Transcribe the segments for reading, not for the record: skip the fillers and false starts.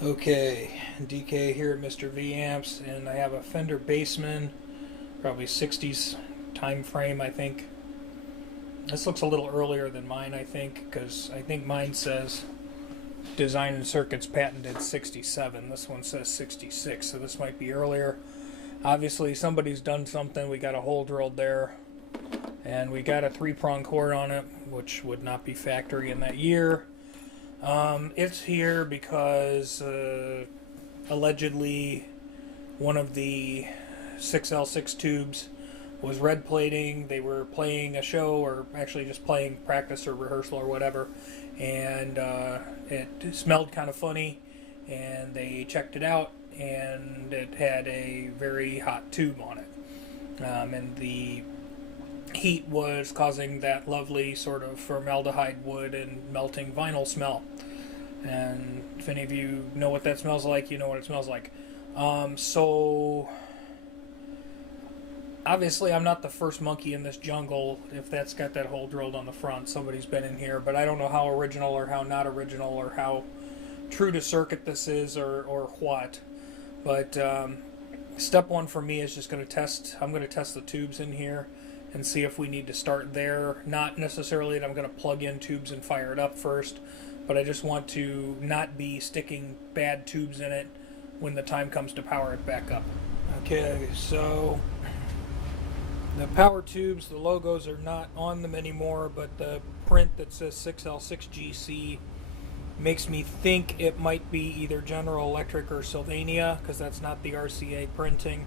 Okay, DK here at Mr. V Amps, and I have a Fender Bassman, probably 60s time frame, I think. This looks a little earlier than mine, I think, because I think mine says Design and Circuits patented 67. This one says 66, so this might be earlier. Obviously, somebody's done something. We got a hole drilled there, and we got a 3-prong cord on it, which would not be factory in that year. It's here because allegedly one of the 6L6 tubes was red plating. They were playing a show, or actually just playing practice or rehearsal or whatever, and it smelled kind of funny, and they checked it out, and it had a very hot tube on it, and the heat was causing that lovely sort of formaldehyde wood and melting vinyl smell. And if any of you know what that smells like, you know what it smells like. So obviously I'm not the first monkey in this jungle. If that's got that hole drilled on the front, somebody's been in here, but I don't know how original or how not original or how true to circuit this is, or what. But step one for me is just going to test. I'm going to test the tubes in here and see if we need to start there. Not necessarily that I'm going to plug in tubes and fire it up first, but I just want to not be sticking bad tubes in it when the time comes to power it back up. Okay, so the power tubes, the logos are not on them anymore, but the print that says 6L6GC makes me think it might be either General Electric or Sylvania, because that's not the RCA printing.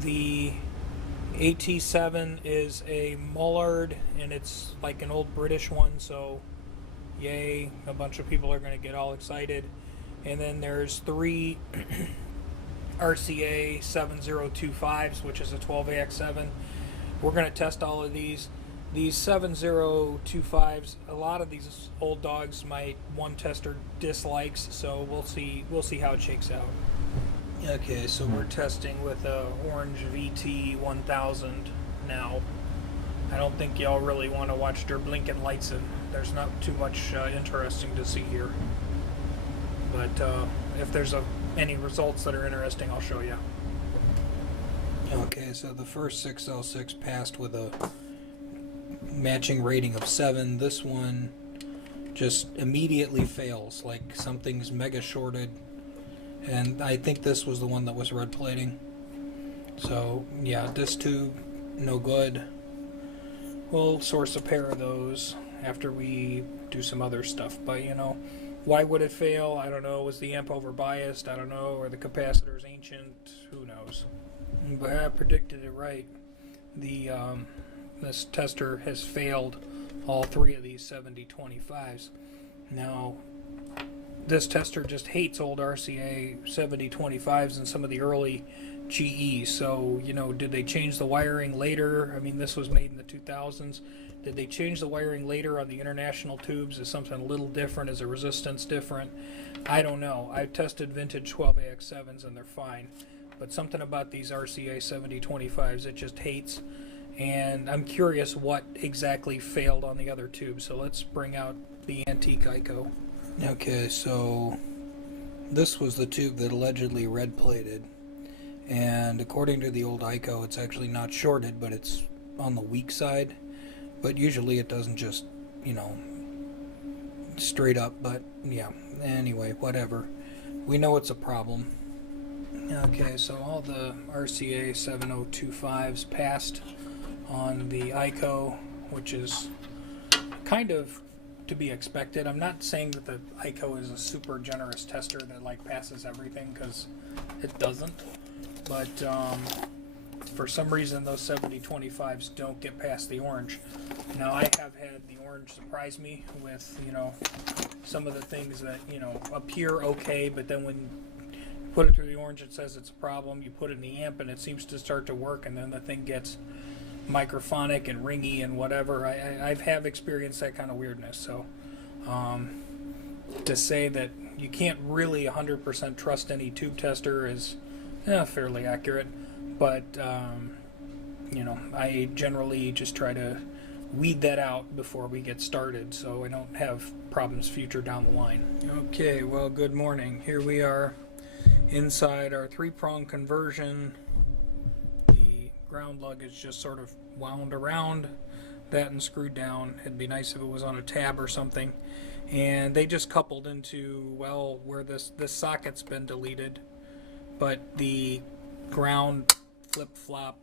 The AT7 is a Mullard, and it's like an old British one, so yay, a bunch of people are going to get all excited. And then there's 3 RCA 7025s, which is a 12AX7. We're going to test all of these. These 7025s, a lot of these old dogs my one tester dislikes, so we'll see how it shakes out. Okay, so we're testing with a orange VT 1000 now. I don't think y'all really want to watch their blinking lights, and there's not too much interesting to see here. But if there's any results that are interesting, I'll show you. Okay, so the first 6L6 passed with a matching rating of 7. This one just immediately fails, like something's mega shorted. And I think this was the one that was red plating. So yeah, this tube, no good. We'll source a pair of those after we do some other stuff. But you know, why would it fail? I don't know. Was the amp overbiased? I don't know. Or the capacitors ancient? Who knows? But I predicted it right. This tester has failed all 3 of these 7025s. Now, this tester just hates old RCA 7025s and some of the early GEs. So, you know, did they change the wiring later? I mean, this was made in the 2000s. Did they change the wiring later on the international tubes? Is something a little different? Is the resistance different? I don't know. I've tested vintage 12AX7s and they're fine. But something about these RCA 7025s it just hates. And I'm curious what exactly failed on the other tubes. So let's bring out the antique ICO. Okay, so this was the tube that allegedly red plated, and according to the old ICO it's actually not shorted, but it's on the weak side. But usually it doesn't just, you know, straight up, but yeah, anyway, whatever. We know it's a problem. Okay, so all the RCA 7025s passed on the ICO, which is kind of to be expected. I'm not saying that the ICO is a super generous tester that like passes everything, because it doesn't. But for some reason those 7025s don't get past the orange. Now I have had the orange surprise me with, you know, some of the things that, you know, appear okay, but then when you put it through the orange it says it's a problem. You put it in the amp and it seems to start to work, and then the thing gets microphonic and ringy and whatever. I have experienced that kind of weirdness. So to say that you can't really 100% trust any tube tester is fairly accurate. But you know, I generally just try to weed that out before we get started so I don't have problems future down the line. Okay, well, good morning. Here we are inside our 3-prong conversion. The ground lug is just sort of wound around that and screwed down. It'd be nice if it was on a tab or something. And they just coupled into, well, where this socket's been deleted, but the ground flip-flop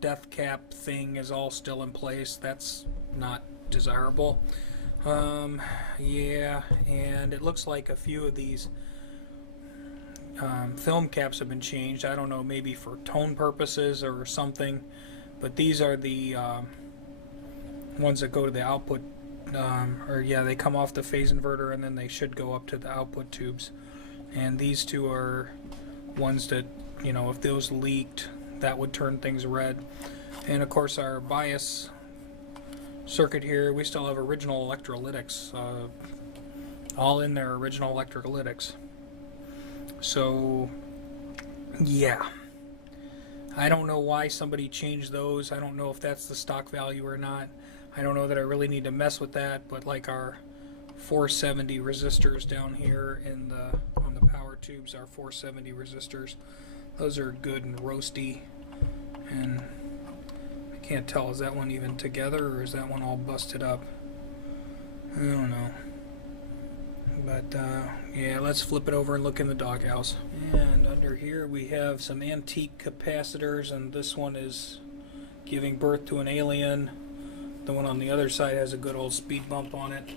death cap thing is all still in place. That's not desirable. Yeah, and it looks like a few of these film caps have been changed. I don't know, maybe for tone purposes or something, but these are the ones that go to the output, or yeah, they come off the phase inverter and then they should go up to the output tubes. And these two are ones that, you know, if those leaked, that would turn things red. And of course our bias circuit here, we still have original electrolytics, all in there, original electrolytics. So yeah, I don't know why somebody changed those. I don't know if that's the stock value or not. I don't know that I really need to mess with that, but like our 470 resistors down here in on the power tubes, our 470 resistors, those are good and roasty, and I can't tell, is that one even together or is that one all busted up? I don't know. But yeah, let's flip it over and look in the doghouse. And under here we have some antique capacitors, and this one is giving birth to an alien. The one on the other side has a good old speed bump on it.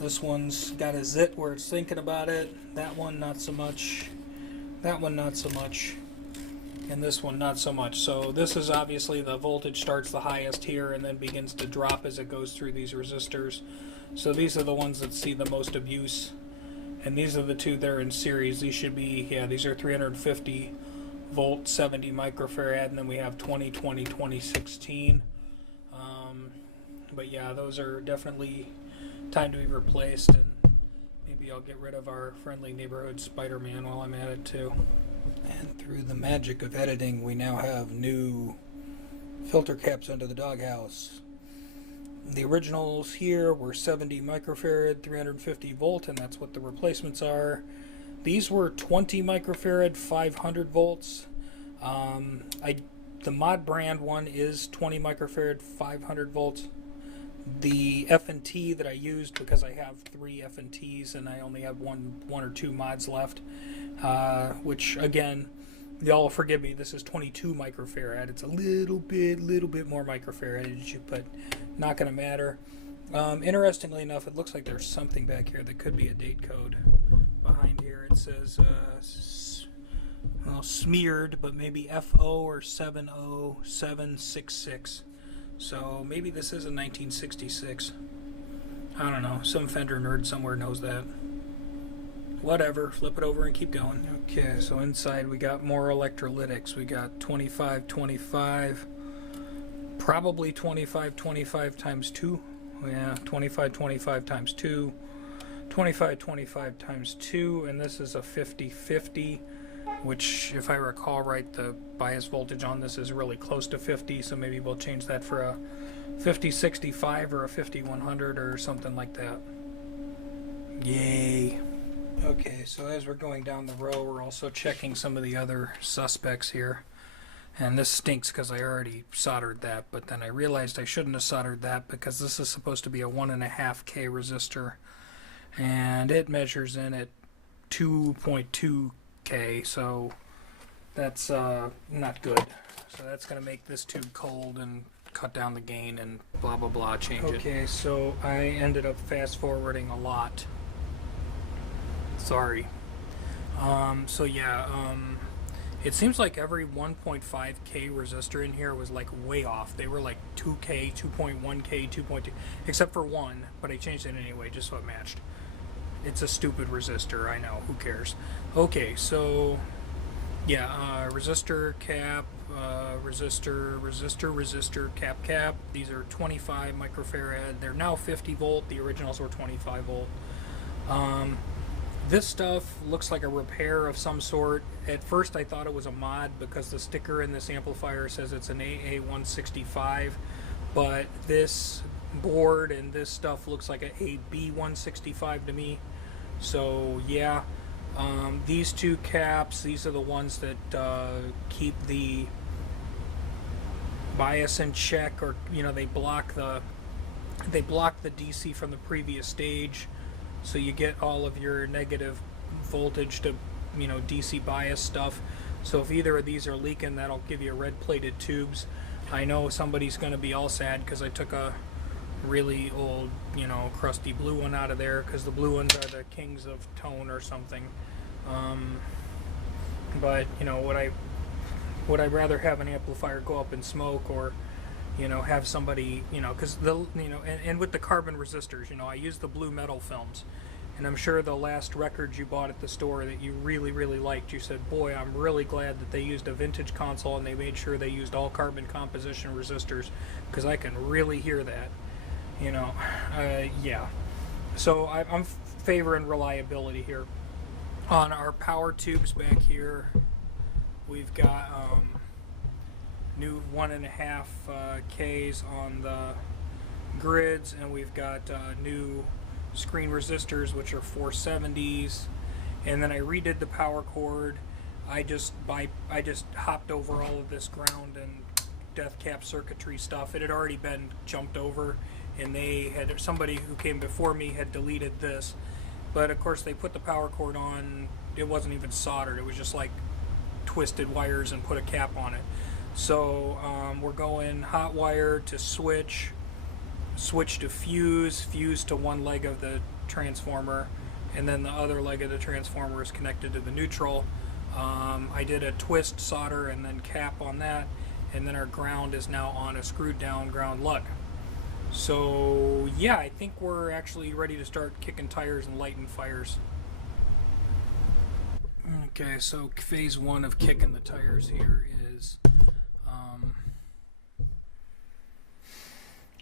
This one's got a zit where it's thinking about it. That one not so much. That one not so much. And this one not so much. So this is obviously the voltage starts the highest here and then begins to drop as it goes through these resistors. So these are the ones that see the most abuse. And these are the two that are in series. These should be, yeah, these are 350 volt, 70 microfarad, and then we have 2020, 2016. But yeah, those are definitely time to be replaced, and maybe I'll get rid of our friendly neighborhood Spider-Man while I'm at it too. And through the magic of editing, we now have new filter caps under the doghouse. The originals here were 70 microfarad, 350 volt, and that's what the replacements are. These were 20 microfarad, 500 volts. The mod brand one is 20 microfarad, 500 volts. The F&T that I used, because I have 3 F&Ts and I only have one or two mods left, which again, y'all forgive me, this is 22 microfarad. It's a little bit more microfarad, but not going to matter. Interestingly enough, it looks like there's something back here that could be a date code. Behind here it says, well, smeared, but maybe FO or 70766. So maybe this is a 1966. I don't know. Some Fender nerd somewhere knows that. Whatever. Flip it over and keep going. Okay, so inside we got more electrolytics. We got 2525. Probably 2525 times 2. Yeah, 2525 times 2. 2525 times 2. And this is a 5050. Which, if I recall right, the bias voltage on this is really close to 50, so maybe we'll change that for a 5065 or a 5100 or something like that. Yay. Okay, so as we're going down the row, we're also checking some of the other suspects here. And this stinks because I already soldered that, but then I realized I shouldn't have soldered that because this is supposed to be a 1.5K resistor. And it measures in at 2.2K, so that's not good. So that's going to make this tube cold and cut down the gain and blah blah blah, change it. Okay, so I ended up fast forwarding a lot. Sorry. So yeah, it seems like every 1.5K resistor in here was like way off. They were like 2K, 2.1K, 2.2, except for one, but I changed it anyway just so it matched. It's a stupid resistor, I know, who cares. Okay, so yeah, resistor, cap, resistor, cap. These are 25 microfarad. They're now 50 volt. The originals were 25 volt. This stuff looks like a repair of some sort. At first I thought it was a mod because the sticker in this amplifier says it's an AA165, but this board and this stuff looks like a B165 to me. So yeah, these two caps, these are the ones that keep the bias in check, or they block the DC from the previous stage, so you get all of your negative voltage to DC bias stuff. So if either of these are leaking, that'll give you red plated tubes. I know somebody's going to be all sad because I took a really old crusty blue one out of there, because the blue ones are the kings of tone or something. But would I rather have an amplifier go up in smoke, or have somebody, because and with the carbon resistors, I use the blue metal films, and I'm sure the last records you bought at the store that you really, really liked, you said, boy, I'm really glad that they used a vintage console and they made sure they used all carbon composition resistors, because I can really hear that, yeah. So I'm favoring reliability here. On our power tubes back here, we've got new 1.5 Ks on the grids, and we've got new screen resistors, which are 470s. And then I redid the power cord. I just hopped over all of this ground and death cap circuitry stuff. It had already been jumped over, and somebody who came before me had deleted this. But of course they put the power cord on, it wasn't even soldered, it was just like twisted wires and put a cap on it. So we're going hot wire to switch to fuse to one leg of the transformer, and then the other leg of the transformer is connected to the neutral. I did a twist solder and then cap on that, and then our ground is now on a screwed down ground lug. So yeah, I think we're actually ready to start kicking tires and lighting fires. Okay, so phase one of kicking the tires here is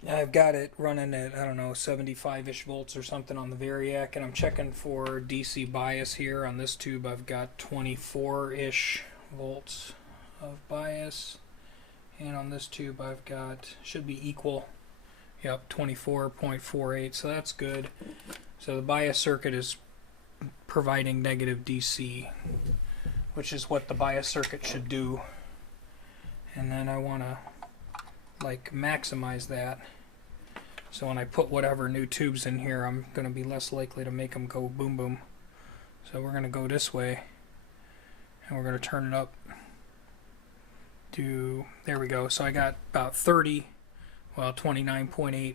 I've got it running at, I don't know, 75-ish volts or something on the Variac, and I'm checking for DC bias here. On this tube I've got 24-ish volts of bias, and on this tube I've got, should be equal, yep, 24.48, so that's good. So the bias circuit is providing negative DC, which is what the bias circuit should do. And then I want to maximize that, so when I put whatever new tubes in here, I'm going to be less likely to make them go boom boom. So we're going to go this way, and we're going to turn it up to, there we go. So I got about 29.8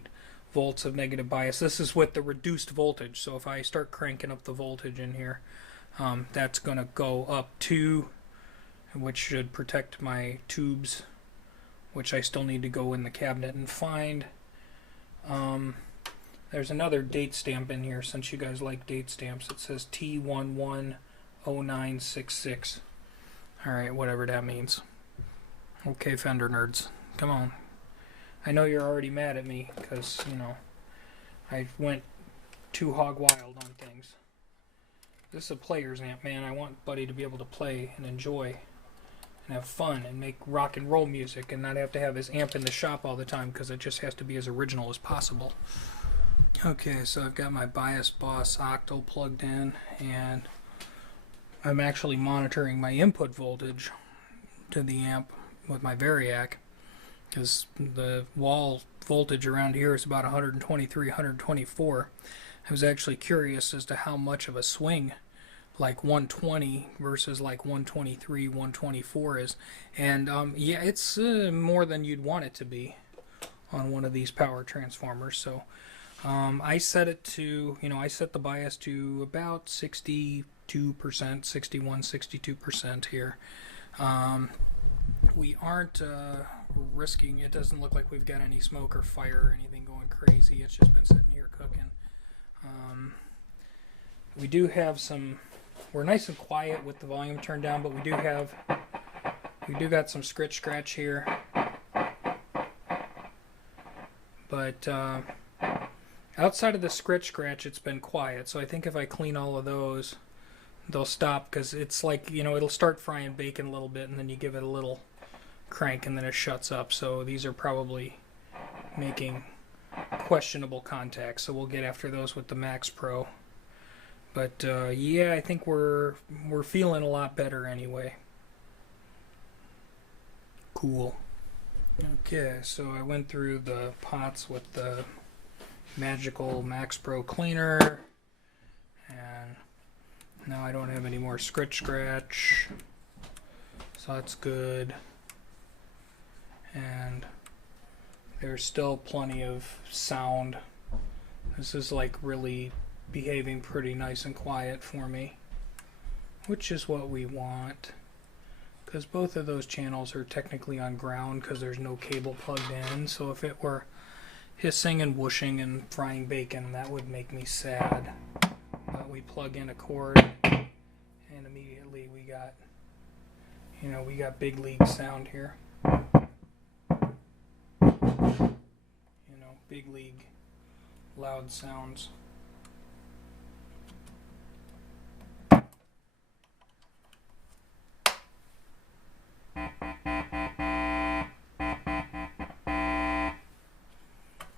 volts of negative bias. This is with the reduced voltage, so if I start cranking up the voltage in here, that's going to go up to, which should protect my tubes, which I still need to go in the cabinet and find. There's another date stamp in here, since you guys like date stamps. It says T110966. Alright, whatever that means. Okay, Fender nerds, come on. I know you're already mad at me because, I went too hog wild on things. This is a player's amp, man. I want Buddy to be able to play and enjoy and have fun and make rock and roll music, and not have to have his amp in the shop all the time, because it just has to be as original as possible. Okay, so I've got my Bias Boss Octal plugged in, and I'm actually monitoring my input voltage to the amp with my Variac, because the wall voltage around here is about 123, 124. I was actually curious as to how much of a swing like 120 versus like 123, 124 is, and yeah, it's more than you'd want it to be on one of these power transformers. So I set it to, I set the bias to about 62%, 61, 62% here. We aren't risking, it doesn't look like we've got any smoke or fire or anything going crazy. It's just been sitting here cooking. We do have some, we're nice and quiet with the volume turned down, but we do got some scratch here. But outside of the scratch, it's been quiet. So I think if I clean all of those, they'll stop, because it's like, it'll start frying bacon a little bit, and then you give it a little crank and then it shuts up. So these are probably making questionable contacts, so we'll get after those with the Max Pro. But yeah, I think we're feeling a lot better anyway. Cool. Okay, so I went through the pots with the magical Max Pro cleaner, and now I don't have any more scratch, so that's good. And there's still plenty of sound. This is like really behaving pretty nice and quiet for me, which is what we want, because both of those channels are technically on ground because there's no cable plugged in. So if it were hissing and whooshing and frying bacon, that would make me sad. But we plug in a cord and immediately we got, you know, we got big league sound here. You know, big league loud sounds.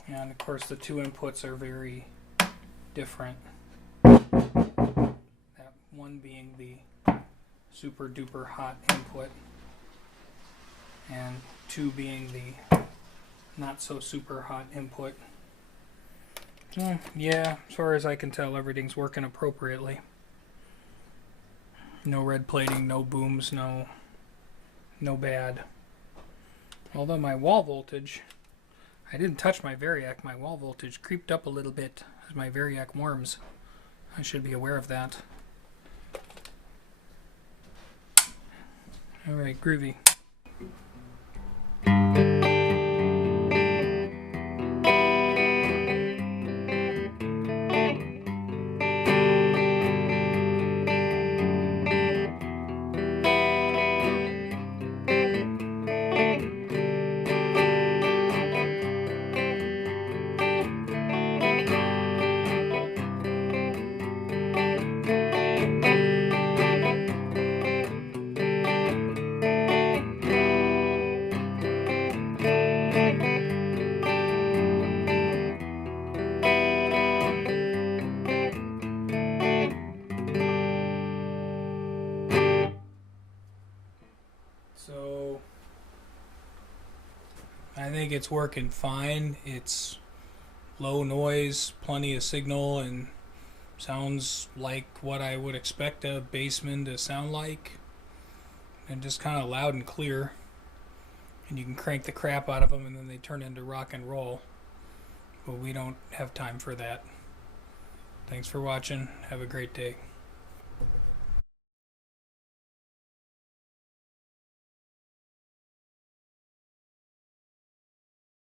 And of course the two inputs are very different. That one being the super duper hot input, and 2 being the not so super hot input. Yeah, as far as I can tell, everything's working appropriately. No red plating, no booms, no bad. Although my wall voltage, I didn't touch my variac, my wall voltage creeped up a little bit as my variac warms. I should be aware of that. Alright, groovy. So I think it's working fine. It's low noise, plenty of signal, and sounds like what I would expect a Bassman to sound like, and just kind of loud and clear. And you can crank the crap out of them and then they turn into rock and roll, but we don't have time for that. Thanks for watching. Have a great day.